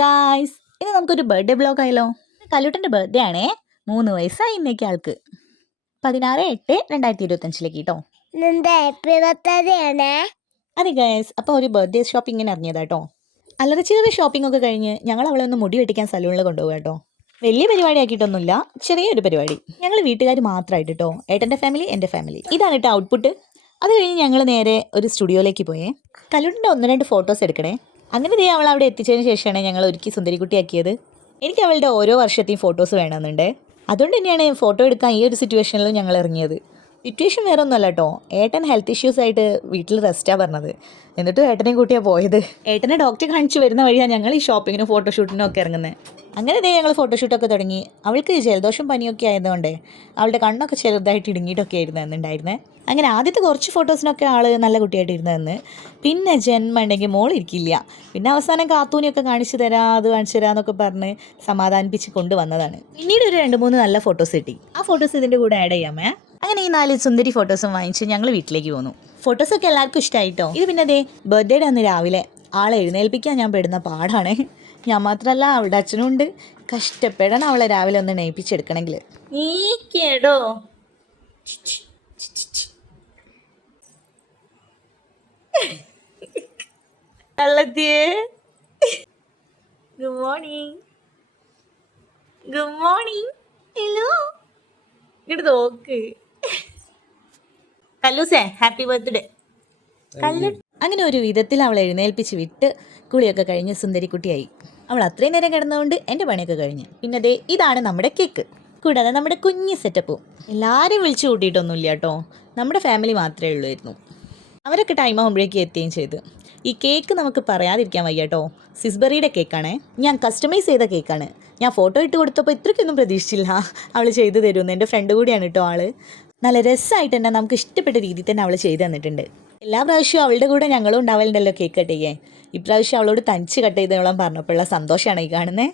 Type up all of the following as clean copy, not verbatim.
Guys, ഇന്ന് നമുക്കൊരു birthday vlog ആയല്ലോ. കല്ലൂട്ടൻ്റെ ബർത്ത്ഡേ ആണേ. 3 വയസ്സായി ഇന്നേക്ക് ആൾക്ക്. 16/8/2025 കേട്ടോ. അതെ ഗായ്സ്, അപ്പോൾ ഒരു ബർത്ത്ഡേ ഷോപ്പിങ്ങിന് ഇറങ്ങിയതാട്ടോ. അല്ലറച്ചില്ലറ ഷോപ്പിംഗ് ഒക്കെ കഴിഞ്ഞ് ഞങ്ങൾ അവളെ ഒന്ന് മുടി വെട്ടിക്കാൻ സലൂണിൽ കൊണ്ടുപോകും കേട്ടോ. വലിയ പരിപാടി ആക്കിയിട്ടൊന്നുമില്ല, ചെറിയൊരു പരിപാടി. ഞങ്ങൾ വീട്ടുകാർ മാത്രമായിട്ട് കേട്ടോ. ഏട്ടൻ്റെ ഫാമിലി, എൻ്റെ ഫാമിലി. ഇതാണ് കേട്ടോ ഔട്ട്പുട്ട്. അത് കഴിഞ്ഞ് ഞങ്ങൾ നേരെ ഒരു സ്റ്റുഡിയോയിലേക്ക് പോയേ. കല്ലൂട്ടിൻ്റെ 1-2 ഫോട്ടോസ് എടുക്കണേ. അങ്ങനെ അവൾ അവിടെ എത്തിച്ചതിന് ശേഷമാണ് ഞങ്ങൾ ഒരുക്കി സുന്ദരിക്കുട്ടിയാക്കിയത്. എനിക്ക് അവളുടെ ഓരോ വർഷത്തെയും ഫോട്ടോസ് വേണമെന്നുണ്ട്. അതുകൊണ്ട് തന്നെയാണ് ഫോട്ടോ എടുക്കാൻ ഈ ഒരു സിറ്റുവേഷനിലും ഞങ്ങൾ ഇറങ്ങിയത്. സിറ്റുവേഷൻ വേറെ ഒന്നുമല്ല കേട്ടോ. ഏട്ടൻ ഹെൽത്ത് ഇഷ്യൂസ് ആയിട്ട് വീട്ടിൽ റെസ്റ്റാണ് പറഞ്ഞത്. എന്നിട്ട് ഏട്ടനെയും കൂട്ടിയാണ് പോയത്. ഏട്ടനെ ഡോക്ടറെ കാണിച്ച് വരുന്ന വഴിയാണ് ഞങ്ങൾ ഈ ഷോപ്പിങ്ങിനും ഫോട്ടോഷൂട്ടിനും ഒക്കെ ഇറങ്ങുന്നത്. അങ്ങനെ ഞങ്ങൾ ഫോട്ടോഷൂട്ടൊക്കെ തുടങ്ങി. അവൾക്ക് ജലദോഷം പനിയൊക്കെ ആയതുകൊണ്ട് അവളുടെ കണ്ണൊക്കെ ചെറുതായിട്ട് ഇടുങ്ങിയിട്ടൊക്കെ ആയിരുന്നു എന്നുണ്ടായിരുന്നത്. അങ്ങനെ ആദ്യത്തെ കുറച്ച് ഫോട്ടോസിനൊക്കെ ആൾ നല്ല കുട്ടിയായിട്ട് ഇരുന്നതെന്ന്. പിന്നെ ജന്മം ഉണ്ടെങ്കിൽ മോളിരിക്കില്ല. പിന്നെ അവസാനം കാത്തൂനെയൊക്കെ കാണിച്ചു തരാം, അത് കാണിച്ചു തരാമെന്നൊക്കെ പറഞ്ഞ് സമാധാനിപ്പിച്ച് കൊണ്ടുവന്നതാണ്. പിന്നീട് ഒരു 2-3 നല്ല ഫോട്ടോസ് കിട്ടി. ആ ഫോട്ടോസ് ഇതിൻ്റെ കൂടെ ആഡ് ചെയ്യാമേ. അങ്ങനെ ഈ 4 സുന്ദരി ഫോട്ടോസും വാങ്ങിച്ച് ഞങ്ങൾ വീട്ടിലേക്ക് പോന്നു. ഫോട്ടോസൊക്കെ എല്ലാവർക്കും ഇഷ്ടമായിട്ടോ. ഇത് പിന്നെ അതേ ബർത്ത്ഡേയുടെ അന്ന് രാവിലെ ആളെ എഴുന്നേൽപ്പിക്കാൻ ഞാൻ പെടുന്ന പാടാണ്. ഞാൻ മാത്രമല്ല, അവളുടെ അച്ഛനും ഉണ്ട്. കഷ്ടപ്പെടണം അവളെ രാവിലെ ഒന്ന് നയിപ്പിച്ചെടുക്കണമെങ്കിൽ. ഈ കേടോ കള്ളത്തിയേ. Good morning, good morning. Hello, ഇങ്ങോട്ട് നോക്ക്. കല്ലൂസേ, ഹാപ്പി ബർത്ത്ഡേ. കല്ലു അങ്ങനെ ഒരു വിധത്തിൽ അവളെ എഴുന്നേൽപ്പിച്ച് വിട്ട് കുളിയൊക്കെ കഴിഞ്ഞ് സുന്ദരിക്കുട്ടിയായി. അവൾ അത്രയും നേരം കിടന്നുകൊണ്ട് എൻ്റെ പണിയൊക്കെ കഴിഞ്ഞ്. പിന്നെ ദേ ഇതാണ് നമ്മുടെ കേക്ക്. കൂടാതെ നമ്മുടെ കുഞ്ഞ് സെറ്റപ്പും. എല്ലാവരെയും വിളിച്ചു കൂട്ടിയിട്ടൊന്നുമില്ല കേട്ടോ. നമ്മുടെ ഫാമിലി മാത്രമേ ഉള്ളായിരുന്നു. അവരൊക്കെ ടൈം ആകുമ്പോഴേക്കും എത്തുകയും ചെയ്ത്. ഈ കേക്ക് നമുക്ക് പറയാതിരിക്കാൻ വയ്യ കേട്ടോ. സിസ്ബറിയുടെ കേക്കാണേ. ഞാൻ കസ്റ്റമൈസ് ചെയ്ത കേക്കാണ്. ഞാൻ ഫോട്ടോ ഇട്ട് കൊടുത്തപ്പോൾ ഇത്രയ്ക്കൊന്നും പ്രതീക്ഷിച്ചില്ല അവൾ ചെയ്തു തരുമെന്ന്. എൻ്റെ ഫ്രണ്ട് കൂടിയാണ് കേട്ടോ ആൾ. നല്ല രസമായിട്ട് തന്നെ നമുക്ക് ഇഷ്ടപ്പെട്ട രീതിയിൽ തന്നെ അവൾ ചെയ്ത് തന്നിട്ടുണ്ട്. എല്ലാ പ്രാവശ്യവും അവളുടെ കൂടെ ഞങ്ങളും ഉണ്ടാവലുണ്ടല്ലോ കേക്ക് കട്ട് ചെയ്യാൻ. ഇപ്രാവശ്യം അവളോട് തനിച്ച് കട്ട് ചെയ്തോളാൻ പറഞ്ഞപ്പോഴുള്ള സന്തോഷമാണ് ഈ കാണുന്നത്.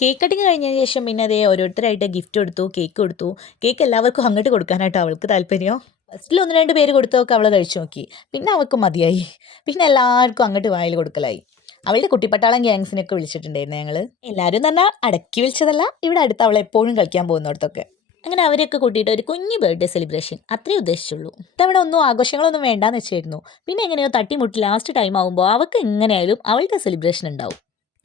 കേക്ക് കട്ടിങ് കഴിഞ്ഞതിന് ശേഷം പിന്നെ അതേ ഓരോരുത്തരായിട്ട് ഗിഫ്റ്റ് കൊടുത്തു, കേക്ക് കൊടുത്തു. കേക്ക് എല്ലാവർക്കും അങ്ങോട്ട് കൊടുക്കാനായിട്ടോ അവൾക്ക് താല്പര്യം. ഫസ്റ്റിൽ 1-2 പേര് കൊടുത്തൊക്കെ അവൾ കഴിച്ചു നോക്കി. പിന്നെ അവൾക്ക് മതിയായി. പിന്നെ എല്ലാവർക്കും അങ്ങോട്ട് വായിൽ കൊടുക്കലായി. അവളുടെ കുട്ടിപ്പട്ടാളം ഗ്യാങ്സിനൊക്കെ വിളിച്ചിട്ടുണ്ടായിരുന്നു ഞങ്ങൾ. എല്ലാവരും തന്നെ അടക്കി വിളിച്ചതല്ല, ഇവിടെ അടുത്ത് അവൾ എപ്പോഴും കളിക്കാൻ പോകുന്നിടത്തൊക്കെ. അങ്ങനെ അവരെയൊക്കെ കൂട്ടിയിട്ട് ഒരു കുഞ്ഞ് ബർത്ത്ഡേ സെലിബ്രേഷൻ അത്രേ ഉദ്ദേശിച്ചുള്ളൂ. ഇത്തവണ ഒന്നും ആഘോഷങ്ങളൊന്നും വേണ്ടാന്ന് വെച്ചായിരുന്നു. പിന്നെ എങ്ങനെയോ തട്ടിമുട്ടി ലാസ്റ്റ് ടൈം ആകുമ്പോൾ അവൾക്ക് എങ്ങനെയായാലും അവളുടെ സെലിബ്രേഷൻ ഉണ്ടാവും.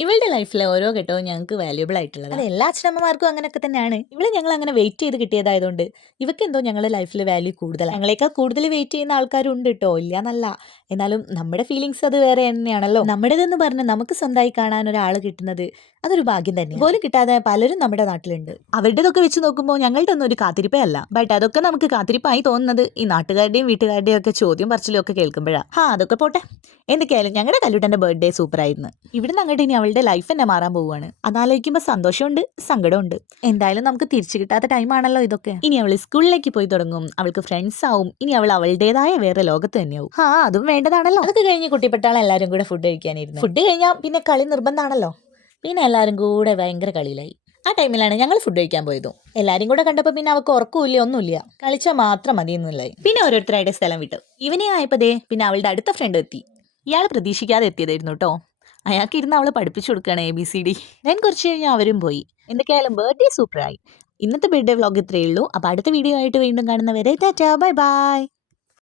ഇവളുടെ ലൈഫിലെ ഓരോ ഘട്ടവും ഞങ്ങൾക്ക് വാല്യൂബിൾ ആയിട്ടുള്ളത്. അത് എല്ലാ അച്ഛനമ്മമാർക്കും അങ്ങനെയൊക്കെ തന്നെയാണ്. ഇവിടെ ഞങ്ങൾ അങ്ങനെ വെയിറ്റ് ചെയ്ത് കിട്ടിയതായതുകൊണ്ട് ഇവർക്ക് എന്തോ ഞങ്ങളുടെ ലൈഫിൽ വാല്യൂ കൂടുതലാണ്. ഞങ്ങളേക്കാൾ കൂടുതൽ വെയിറ്റ് ചെയ്യുന്ന ആൾക്കാരുണ്ട് കേട്ടോ, ഇല്ല എന്നല്ല. എന്നാലും നമ്മുടെ ഫീലിങ്സ് അത് വേറെ തന്നെയാണല്ലോ. നമ്മുടേതെന്ന് പറഞ്ഞാൽ നമുക്ക് സ്വന്തമായി കാണാൻ ഒരാൾ കിട്ടുന്നത് അതൊരു ഭാഗ്യം തന്നെ. പോലും കിട്ടാതെ പലരും നമ്മുടെ നാട്ടിലുണ്ട്. അവരുടെതൊക്കെ വെച്ച് നോക്കുമ്പോൾ ഞങ്ങളുടെ ഒന്നും ഒരു കാത്തിരിപ്പേ അല്ല. ബട്ട് അതൊക്കെ നമുക്ക് കാത്തിരിപ്പായി തോന്നുന്നത് ഈ നാട്ടുകാരുടെയും വീട്ടുകാരുടെയും ഒക്കെ ചോദ്യം പറച്ചിലും ഒക്കെ കേൾക്കുമ്പോഴാണ്. അതൊക്കെ പോട്ടെ. എന്തൊക്കെയായാലും ഞങ്ങളുടെ കല്ലൂട്ടൻ്റെ ബർത്ത്ഡേ സൂപ്പറായിരുന്നു. ഇവിടുന്ന് അങ്ങോട്ട് ഇനി അവളുടെ ലൈഫ് തന്നെ മാറാൻ പോവുകയാണ്. അതാലോചിക്കുമ്പോൾ സന്തോഷമുണ്ട്, സങ്കടമുണ്ട്. എന്തായാലും നമുക്ക് തിരിച്ചു കിട്ടാത്ത ടൈമാണല്ലോ ഇതൊക്കെ. ഇനി അവൾ സ്കൂളിലേക്ക് പോയി തുടങ്ങും, അവൾക്ക് ഫ്രണ്ട്സ് ആവും. ഇനി അവൾ അവളുടേതായ വേറെ ലോകത്ത് തന്നെയാവും. അതും വേണ്ടതാണല്ലോ. അതൊക്കെ കഴിഞ്ഞ് കുട്ടിപ്പെട്ടാൽ എല്ലാവരും കൂടെ ഫുഡ് കഴിക്കാനിരുന്നു. ഫുഡ് കഴിഞ്ഞാൽ പിന്നെ കളി നിർബന്ധമാണല്ലോ. പിന്നെ എല്ലാവരും കൂടെ ഭയങ്കര കളിയിലായി. ആ ടൈമിലാണ് ഞങ്ങൾ ഫുഡ് കഴിക്കാൻ പോയതും. എല്ലാവരും കൂടെ കണ്ടപ്പോൾ പിന്നെ അവൾക്ക് ഉറക്കമില്ല, ഒന്നുമില്ല. കളിച്ചാൽ മാത്രം മതി എന്നുള്ളതായി. പിന്നെ ഓരോരുത്തരായിട്ട് സ്ഥലം വിട്ടു. ഈവനിങ് ആയപ്പോഴേ പിന്നെ അവളുടെ അടുത്ത ഫ്രണ്ട് എത്തി. ഇയാൾ പ്രതീക്ഷിക്കാതെ എത്തിയതായിരുന്നു കേട്ടോ. അയാൾക്ക് ഇരുന്ന് അവൾ പഠിപ്പിച്ചു കൊടുക്കുകയാണ് ABCD. ഞാൻ കുറച്ച് കഴിഞ്ഞാൽ അവരും പോയി. എന്തൊക്കെയായാലും ബർത്ത്ഡേ സൂപ്പറായി. ഇന്നത്തെ ബർത്ത്ഡേ വ്ലോഗ് ഇത്രയേ ഉള്ളൂ. അപ്പോൾ അടുത്ത വീഡിയോ ആയിട്ട് വീണ്ടും കാണുന്നവരെ ടാറ്റാ, ബൈ ബൈ.